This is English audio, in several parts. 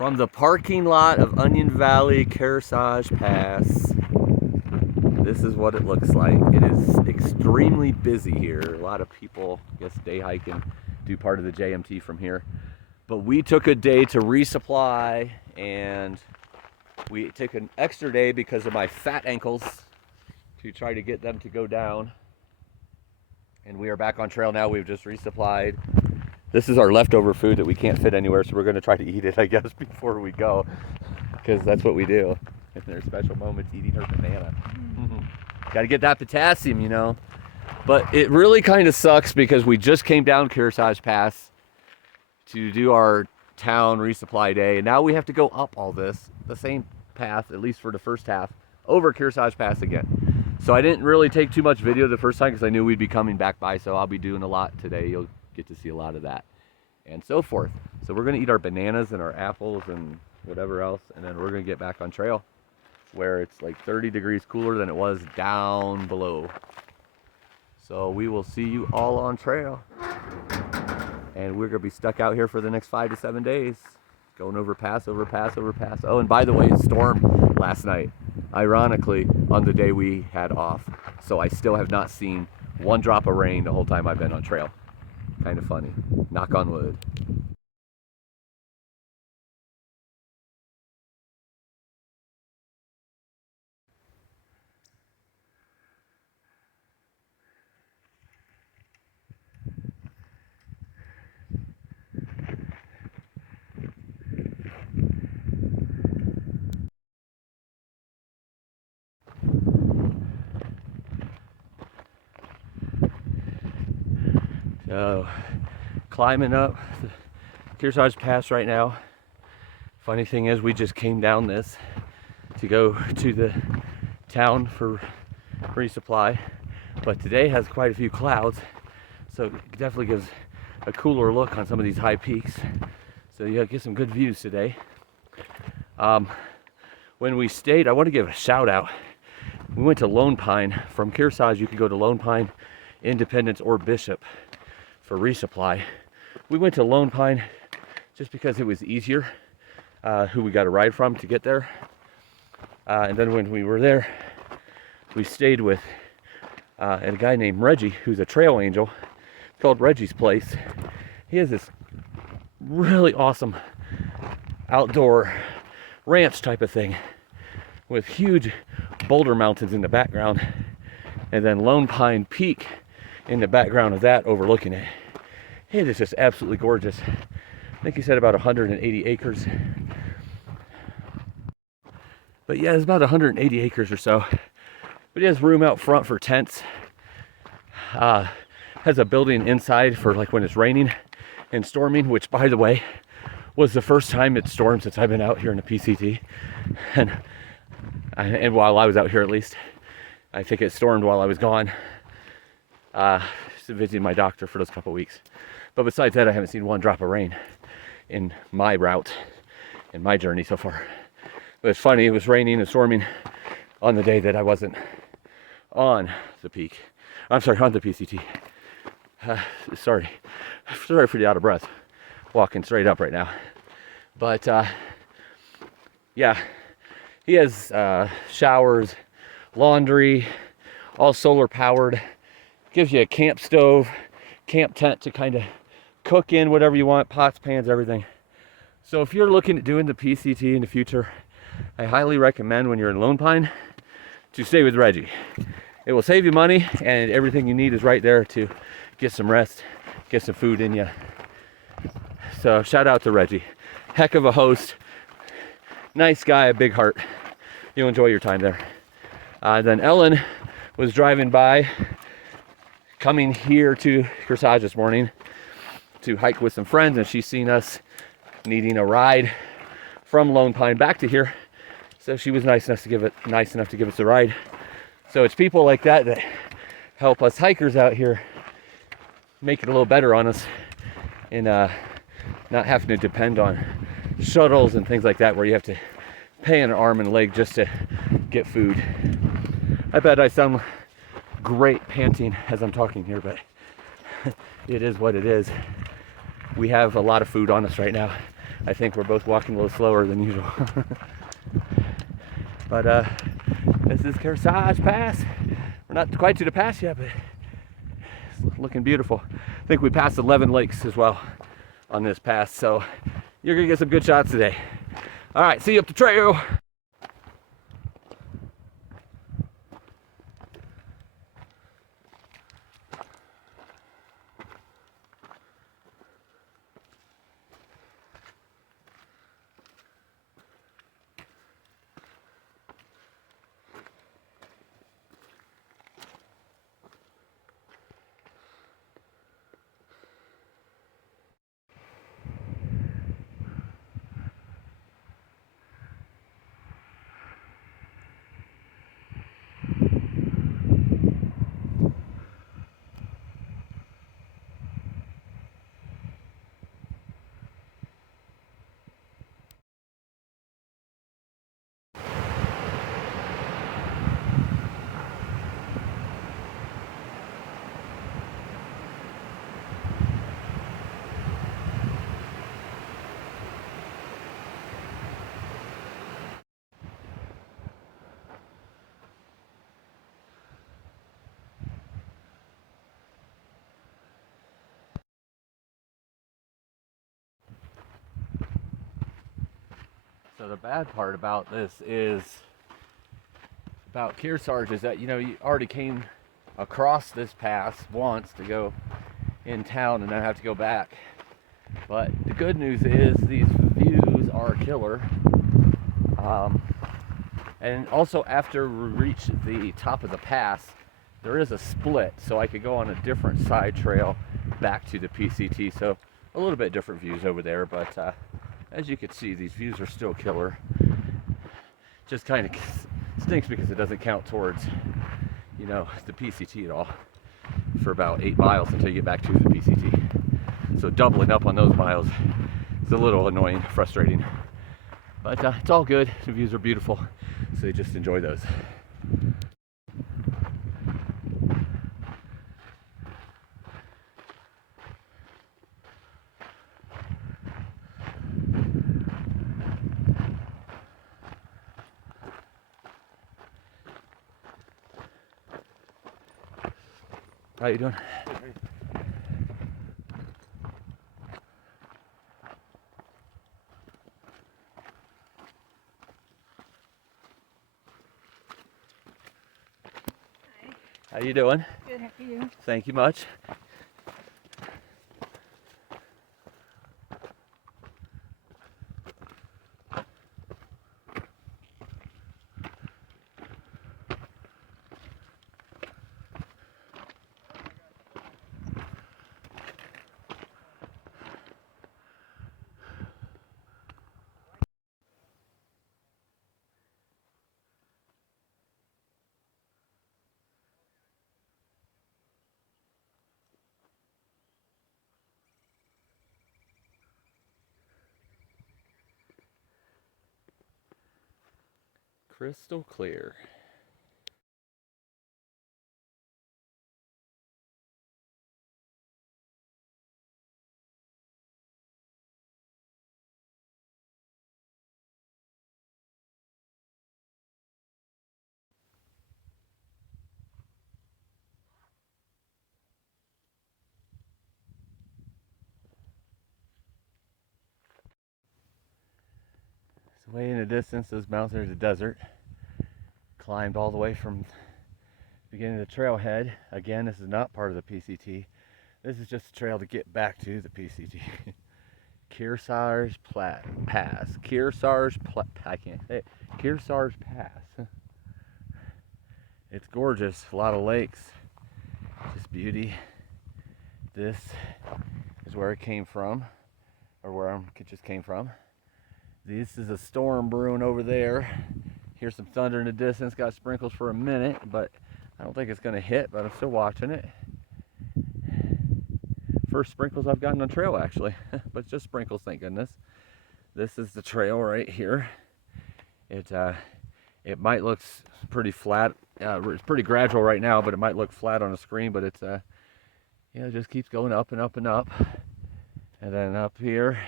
From the parking lot of Onion Valley Kearsarge Pass, this is what it looks like. It is extremely busy here. A lot of people, I guess, day hike and do part of the JMT from here. But we took a day to resupply, and we took an extra day because of my fat ankles to try to get them to go down. And we are back on trail now. We've just resupplied. This is our leftover food that we can't fit anywhere, so we're going to try to eat it, I guess, before we go, because that's what we do. In their special moments, eating her banana. Got to get that potassium, you know. But it really kind of sucks because we just came down Kearsarge Pass to do our town resupply day, and now we have to go up all this, the same path, at least for the first half, over Kearsarge Pass again. So I didn't really take too much video the first time because I knew we'd be coming back by, so I'll be doing a lot today. You'll get to see a lot of that and so forth. So we're going to eat our bananas and our apples and whatever else, and then we're going to get back on trail where it's like 30 degrees cooler than it was down below. So we will see you all on trail, and we're going to be stuck out here for the next 5 to 7 days, going over pass, over pass, over pass. Oh, and by the way, it stormed last night, ironically, on the day we had off. So I still have not seen one drop of rain the whole time I've been on trail. Kind of funny. Knock on wood. So, climbing up the Kearsarge Pass right now. Funny thing is, we just came down this to go to the town for resupply, but today has quite a few clouds, so it definitely gives a cooler look on some of these high peaks. So you get some good views today. When we stayed, I want to give a shout out. We went to Lone Pine. From Kearsarge, you could go to Lone Pine, Independence, or Bishop for resupply. We went to Lone Pine just because it was easier, who we got a ride from to get there. And then when we were there, we stayed with a guy named Reggie, who's a trail angel. It's called Reggie's Place. He has this really awesome outdoor ranch type of thing with huge boulder mountains in the background, and then Lone Pine Peak in the background of that overlooking it. It is just absolutely gorgeous. I think he said about 180 acres. But yeah, it's about 180 acres or so. But it has room out front for tents. Has a building inside for like when it's raining and storming, which by the way, was the first time it stormed since I've been out here in the PCT. And while I was out here at least. I think it stormed while I was gone. Visiting my doctor for those couple weeks. But besides that, I haven't seen one drop of rain in my route, in my journey so far. But it's funny, it was raining and storming on the day that I wasn't on the peak. I'm sorry, on the PCT. Sorry for the out of breath, walking straight up right now. But yeah, he has showers, laundry, all solar powered. Gives you a camp stove, camp tent to kind of cook in whatever you want, pots, pans, everything. So if you're looking at doing the PCT in the future, I highly recommend when you're in Lone Pine to stay with Reggie. It will save you money, and everything you need is right there to get some rest, get some food in you. So shout out to Reggie. Heck of a host. Nice guy, a big heart. You'll enjoy your time there. Then Ellen was driving by, coming here to Kearsarge this morning to hike with some friends, and she's seen us needing a ride from Lone Pine back to here, so she was nice enough to give us a ride. So it's people like that that help us hikers out here make it a little better on us, and not having to depend on shuttles and things like that where you have to pay an arm and a leg just to get food. I bet I sound great panting as I'm talking here, but it is what it is. We have a lot of food on us right now. I think we're both walking a little slower than usual. But this is Kearsarge Pass. We're not quite to the pass yet, but it's looking beautiful. I think we passed 11 lakes as well on this pass, so you're gonna get some good shots today. All right, see you up the trail. So the bad part about this is, about Kearsarge, is that, you know, you already came across this pass once to go in town and then have to go back. But the good news is these views are killer. And also after we reach the top of the pass, there is a split, so I could go on a different side trail back to the PCT. So a little bit different views over there, but as you can see, these views are still killer. Just kind of stinks because it doesn't count towards, you know, the PCT at all for about 8 miles until you get back to the PCT. So doubling up on those miles is a little annoying, frustrating. But it's all good. The views are beautiful, so you just enjoy those. How you doing? How you doing? Good, how are you? Thank you much. Crystal clear. So way in the distance, those mountains, there's a desert. Climbed all the way from the beginning of the trailhead. Again, this is not part of the PCT. This is just a trail to get back to the PCT. Kearsarge Pass. I can't say it. Kearsarge Pass. It's gorgeous. A lot of lakes. Just beauty. This is where it came from, or where it just came from. This is a storm brewing over there. Here's some thunder in the distance. Got sprinkles for a minute, but I don't think it's going to hit, but I'm still watching it. First sprinkles I've gotten on trail, actually, but just sprinkles, thank goodness. This is the trail right here. It might look pretty flat. It's pretty gradual right now, but it might look flat on the screen, but it's it just keeps going up and up and up. And then up here,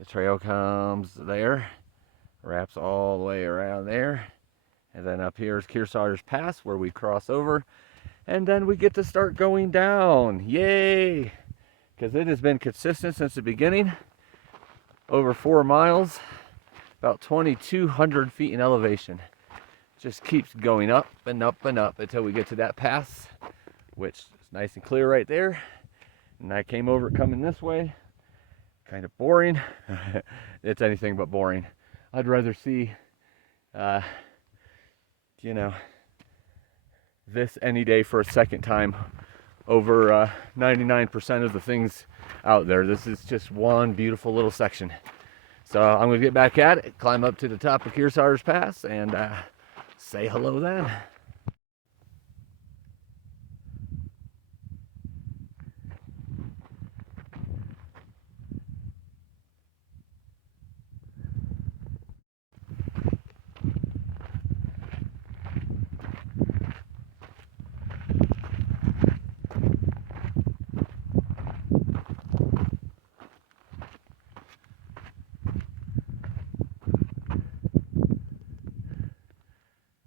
The trail comes there, wraps all the way around there, and then up here is Kearsarge Pass where we cross over, and then we get to start going down. Yay! Because it has been consistent since the beginning. Over 4 miles, about 2,200 feet in elevation. Just keeps going up and up and up until we get to that pass, which is nice and clear right there. And I came over it coming this way. Kind of boring. It's anything but boring. I'd rather see, you know, this any day for a second time over 99% of the things out there. This is just one beautiful little section. So I'm going to get back at it, climb up to the top of Kearsarge Pass, and say hello then.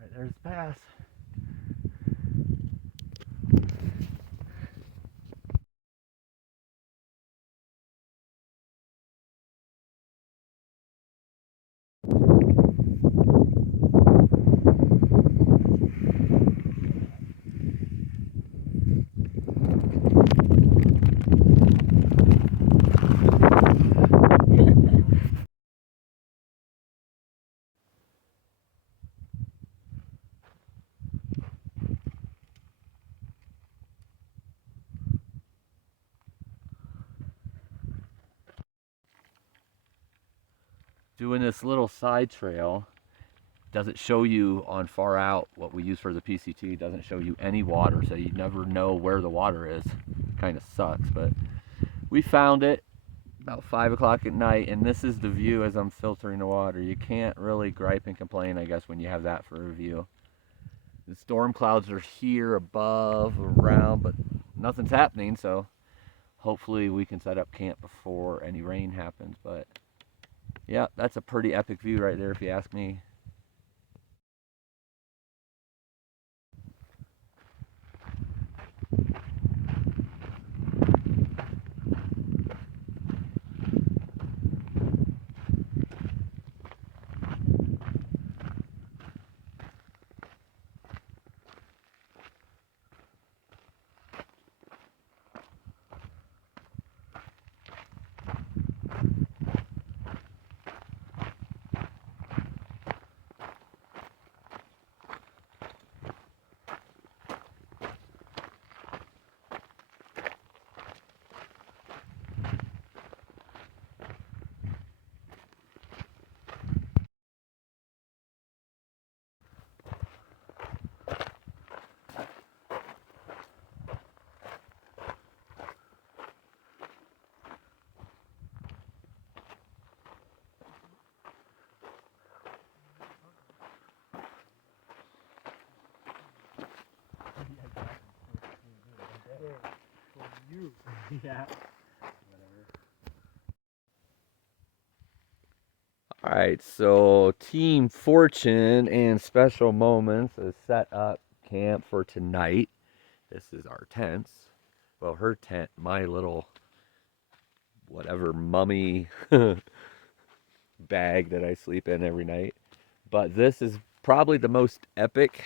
Right there's the pass. Doing this little side trail doesn't show you on far out what we use for the PCT. Doesn't show you any water, so you never know where the water is. Kind of sucks, but we found it about 5 o'clock at night, and this is the view as I'm filtering the water. You can't really gripe and complain, I guess, when you have that for a view. The storm clouds are here above, around, but nothing's happening, so hopefully we can set up camp before any rain happens. But yeah, that's a pretty epic view right there if you ask me. Yeah. All right, so Team Fortune and Special Moments is set up camp for tonight. This is our tents. Well, her tent, my little whatever mummy bag that I sleep in every night. But this is probably the most epic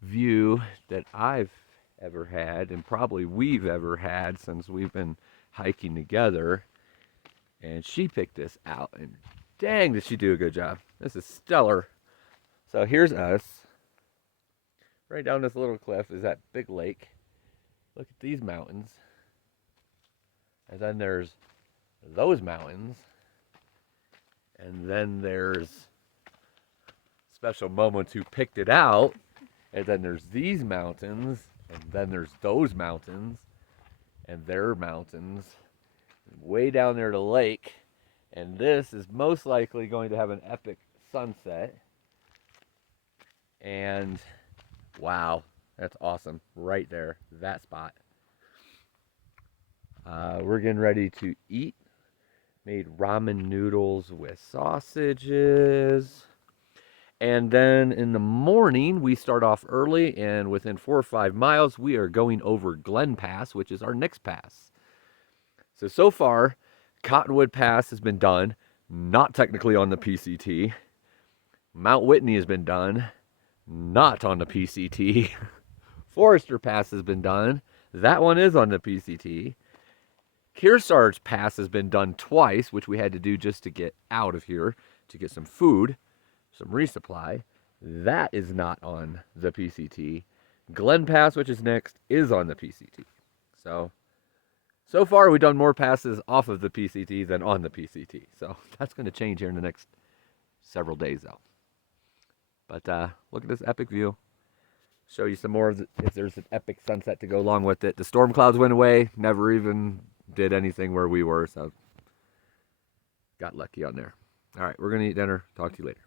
view that I've ever had, and probably we've ever had since we've been hiking together. And she picked this out, and dang, did she do a good job. This is stellar. So here's us. Right down this little cliff is that big lake. Look at these mountains. And then there's those mountains. And then there's Special Moments who picked it out. And then there's these mountains. And then there's those mountains. And their mountains. Way down there to the lake. And this is most likely going to have an epic sunset. And wow, that's awesome. Right there, that spot. We're getting ready to eat. Made ramen noodles with sausages. And then in the morning, we start off early, and within 4 or 5 miles, we are going over Glen Pass, which is our next pass. So far, Cottonwood Pass has been done, not technically on the PCT. Mount Whitney has been done, not on the PCT. Forester Pass has been done. That one is on the PCT. Kearsarge Pass has been done twice, which we had to do just to get out of here, to get some food, some resupply. That is not on the PCT. Glen Pass, which is next, is on the PCT. So far we've done more passes off of the PCT than on the PCT. So that's going to change here in the next several days, though. But look at this epic view. Show you some more of if there's an epic sunset to go along with it. The storm clouds went away. Never even did anything where we were, so got lucky on there. All right, we're going to eat dinner. Talk to you later.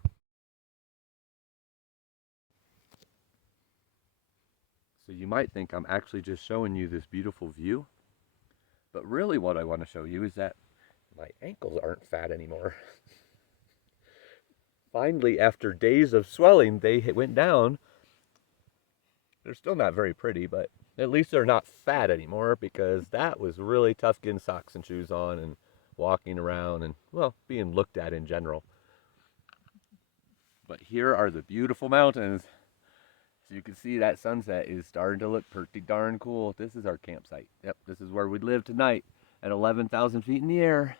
So you might think I'm actually just showing you this beautiful view, but really what I want to show you is that my ankles aren't fat anymore. Finally, after days of swelling, they went down. They're still not very pretty, but at least they're not fat anymore, because that was really tough getting socks and shoes on and walking around and, well, being looked at in general. But here are the beautiful mountains. So you can see that sunset is starting to look pretty darn cool. This is our campsite. Yep, this is where we live tonight at 11,000 feet in the air.